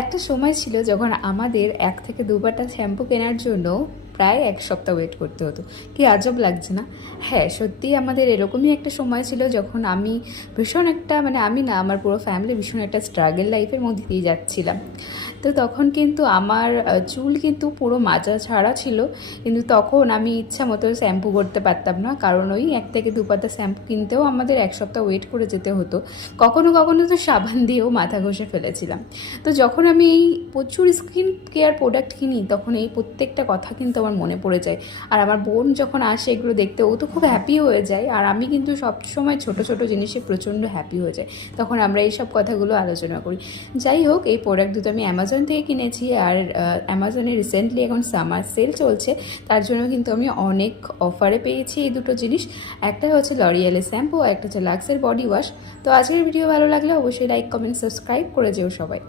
একটা সময় ছিল যখন আমাদের ১ থেকে ২ বাটা শ্যাম্পু কেনার জন্য প্রায় ১ সপ্তাহ ওয়েট করতে হতো। কি আজব লাগছে না? হ্যাঁ, সত্যিই আমাদের এরকমই একটা সময় ছিল যখন আমি ভীষণ একটা মানে আমি না আমার পুরো ফ্যামিলি ভীষণ একটা স্ট্রাগল লাইফের মধ্যে দিয়ে যাচ্ছিলাম। তো তখন কিন্তু আমার চুল কিন্তু পুরো মাজা ছাড়া ছিল। কিন্তু তখন আমি ইচ্ছা মতো শ্যাম্পু করতে পারতাম না। কারণ ওই ১ থেকে ২ পাতা শ্যাম্পু কিনতেও আমাদের ১ সপ্তাহ ওয়েট করে যেতে হতো। কখনো, কখনো তো সাবান দিয়েও মাথা ঘষে ফেলেছিলাম। তো যখন আমি এই প্রচুর স্কিন কেয়ার প্রোডাক্ট কিনি তখন এই প্রত্যেকটা কথা কিন্তু আমার মনে পড়ে যায়। আর আমার বোন যখন আসে এগুলো দেখতে ও তো খুব হ্যাপি হয়ে যায়, আর আমি কিন্তু সবসময় ছোট ছোট জিনিসে প্রচণ্ড হ্যাপি হয়ে যাই। তখন আমরা এইসব কথাগুলো আলোচনা করি। যাই হোক, এই প্রোডাক্ট দুটো আমি অ্যামাজন থেকে কিনেছি, আর অ্যামাজনে রিসেন্টলি এখন সামার সেল চলছে, তার জন্য কিন্তু আমি অনেক অফারে পেয়েছি এই দুটো জিনিস। একটা হচ্ছে লরিয়ালের শ্যাম্পু আর একটা হচ্ছে লাক্সের বডি ওয়াশ। তো আজকের ভিডিও ভালো লাগলে অবশ্যই লাইক, কমেন্ট, সাবস্ক্রাইব করে যেও সবাই।